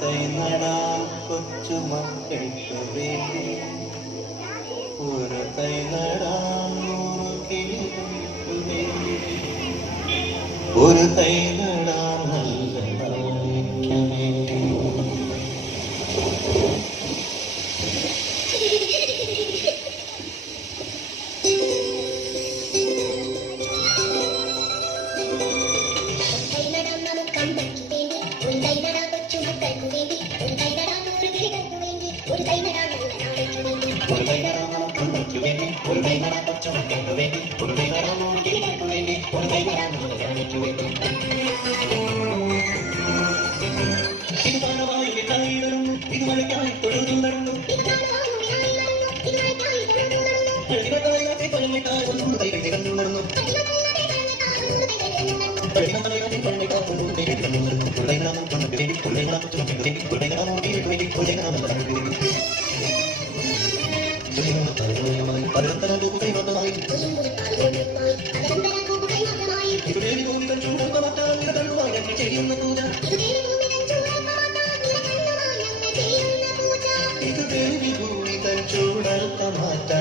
തൈ നടാൻ കൊച്ചുമക്കൾക്ക് വേണ്ടി, ഒരു തൈ നടാൻ 100 കിളികൾക്ക് വേണ്ടി, ഒരു തൈ നടാൻ നല്ല നാളേക്ക് വേണ്ടി. ഒരു തൈ നടാൻ കമ്പയ്ക്ക് വേണ്ടി, ഒരു തൈ നടാൻ കൊച്ചുമക്കൾക്ക് വേണ്ടി, ഒരു തൈ നടാൻ 100 കിളികൾക്ക് വേണ്ടി, ഒരു തൈ നടാൻ നല്ല നാളേക്ക് വേണ്ടി. ഇത് കാലമായി കായിടുന്നു, ഇത് മഴയ്ക്കായി തൊഴുതു നടന്നു, ചൂടർത്ത മാറ്റാൻ